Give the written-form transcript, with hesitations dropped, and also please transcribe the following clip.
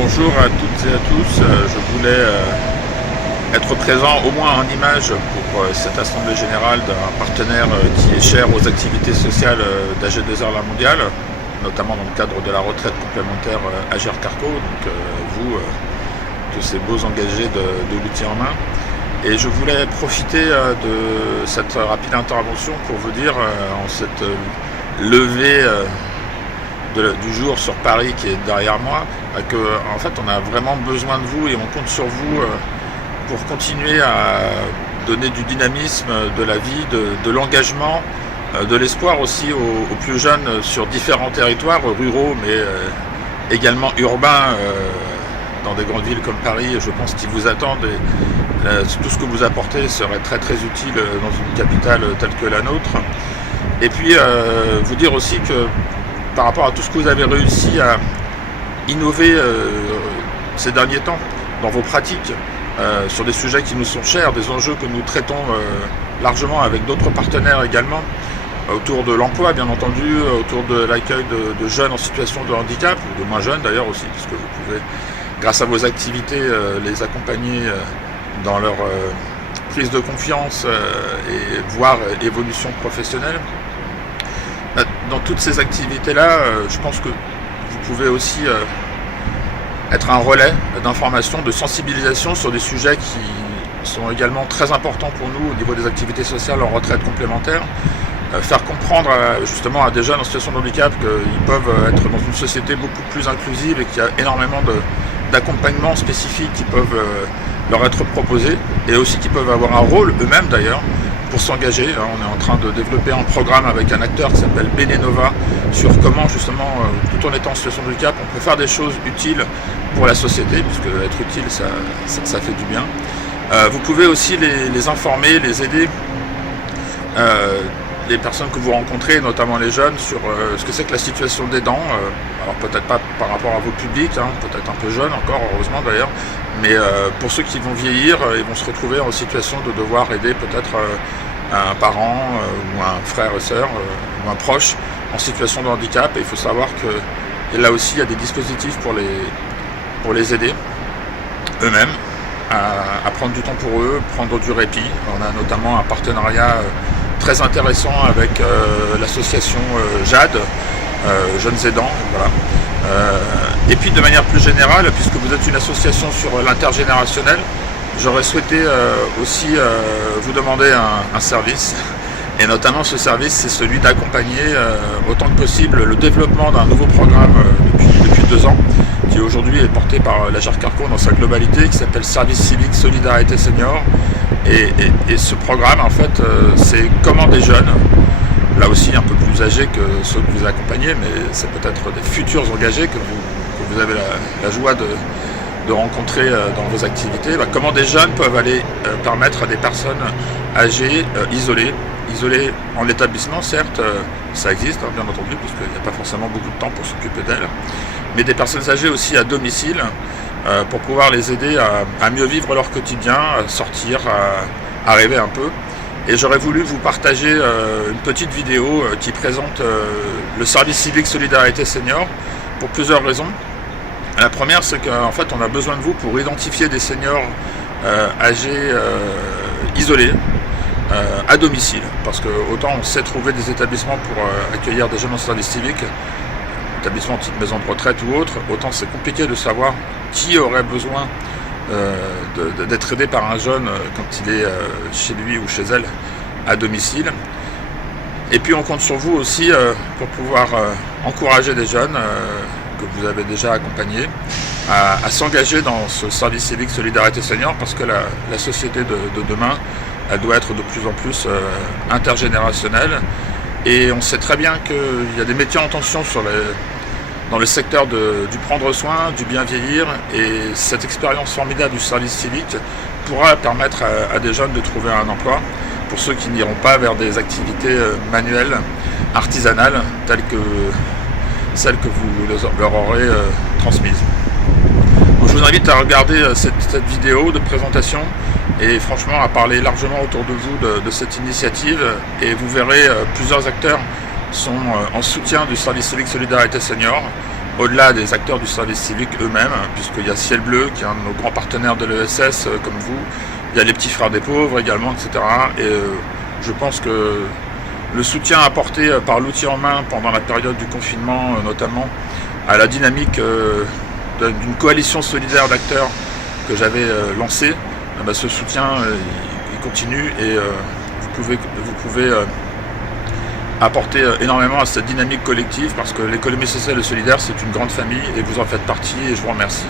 Bonjour à toutes et à tous. Je voulais être présent au moins en image pour cette assemblée générale d'un partenaire qui est cher aux activités sociales d'AG2R La Mondiale, notamment dans le cadre de la retraite complémentaire Agir Carco, donc vous, tous ces beaux engagés de l'outil en main. Et je voulais profiter de cette rapide intervention pour vous dire, en cette levée du jour sur Paris qui est derrière moi, que en fait on a vraiment besoin de vous et on compte sur vous pour continuer à donner du dynamisme, de la vie, de l'engagement, de l'espoir aussi aux plus jeunes sur différents territoires ruraux mais également urbains, dans des grandes villes comme Paris. Je pense qu'ils vous attendent et tout ce que vous apportez serait très très utile dans une capitale telle que la nôtre. Et puis vous dire aussi que par rapport à tout ce que vous avez réussi à innover ces derniers temps dans vos pratiques, sur des sujets qui nous sont chers, des enjeux que nous traitons largement avec d'autres partenaires également, autour de l'emploi bien entendu, autour de l'accueil de jeunes en situation de handicap, ou de moins jeunes d'ailleurs aussi, puisque vous pouvez, grâce à vos activités, les accompagner dans leur prise de confiance et voire évolution professionnelle. Dans toutes ces activités-là, je pense que vous pouvez aussi être un relais d'information, de sensibilisation sur des sujets qui sont également très importants pour nous au niveau des activités sociales en retraite complémentaire. Faire comprendre justement à des jeunes en situation de handicap qu'ils peuvent être dans une société beaucoup plus inclusive et qu'il y a énormément d'accompagnements spécifiques qui peuvent leur être proposés et aussi qui peuvent avoir un rôle eux-mêmes d'ailleurs pour s'engager. On est en train de développer un programme avec un acteur qui s'appelle Benenova sur comment justement, tout en étant en situation de handicap, on peut faire des choses utiles pour la société, puisque être utile, ça fait du bien. Vous pouvez aussi les informer, les aider, les personnes que vous rencontrez, notamment les jeunes, sur ce que c'est que la situation des dents. Alors peut-être pas par rapport à vos publics, peut-être un peu jeunes encore, heureusement d'ailleurs, mais pour ceux qui vont vieillir, ils vont se retrouver en situation de devoir aider peut-être un parent ou un frère et sœur ou un proche en situation de handicap. Et il faut savoir que là aussi il y a des dispositifs pour les aider eux-mêmes à prendre du temps pour eux, prendre du répit. On a notamment un partenariat très intéressant avec l'association JAD, Jeunes Aidants, voilà. Et puis de manière plus générale, puisque vous êtes une association sur l'intergénérationnel, j'aurais souhaité aussi vous demander un service. Et notamment ce service, c'est celui d'accompagner autant que possible le développement d'un nouveau programme depuis 2 ans, qui aujourd'hui est porté par l'Agir Carco dans sa globalité, qui s'appelle Service Civique Solidarité Senior. Et ce programme, en fait, c'est comment des jeunes, là aussi un peu plus âgés que ceux que vous accompagnez, mais c'est peut-être des futurs engagés que vous avez la joie de rencontrer dans vos activités, comment des jeunes peuvent aller permettre à des personnes âgées, isolées en établissement, certes, ça existe, bien entendu, puisqu'il n'y a pas forcément beaucoup de temps pour s'occuper d'elles, mais des personnes âgées aussi à domicile, pour pouvoir les aider à mieux vivre leur quotidien, à sortir, à rêver un peu. Et j'aurais voulu vous partager une petite vidéo qui présente le service civique Solidarité Senior pour plusieurs raisons. La première, c'est qu'en fait, on a besoin de vous pour identifier des seniors âgés, isolés, à domicile. Parce que autant on sait trouver des établissements pour accueillir des jeunes en service civique, établissements type maison de retraite ou autre, autant c'est compliqué de savoir qui aurait besoin d'être aidé par un jeune quand il est chez lui ou chez elle à domicile. Et puis on compte sur vous aussi pour pouvoir encourager des jeunes que vous avez déjà accompagnés à s'engager dans ce service civique Solidarité Senior, parce que la société de demain, elle doit être de plus en plus intergénérationnelle. Et on sait très bien qu'il y a des métiers en tension dans le secteur du prendre soin, du bien vieillir, et cette expérience formidable du service civique pourra permettre à des jeunes de trouver un emploi, pour ceux qui n'iront pas vers des activités manuelles, artisanales, telles que celles que vous leur aurez transmises. Donc, je vous invite à regarder cette vidéo de présentation et franchement à parler largement autour de vous de cette initiative, et vous verrez plusieurs acteurs sont en soutien du service civique Solidarité Senior, au-delà des acteurs du service civique eux-mêmes, puisqu'il y a Ciel Bleu, qui est un de nos grands partenaires de l'ESS, comme vous, il y a les Petits Frères des Pauvres également, etc. Et je pense que le soutien apporté par l'outil en main pendant la période du confinement, notamment à la dynamique d'une coalition solidaire d'acteurs que j'avais lancée, ce soutien il continue et vous pouvez apporter énormément à cette dynamique collective parce que l'économie sociale et solidaire c'est une grande famille et vous en faites partie et je vous remercie.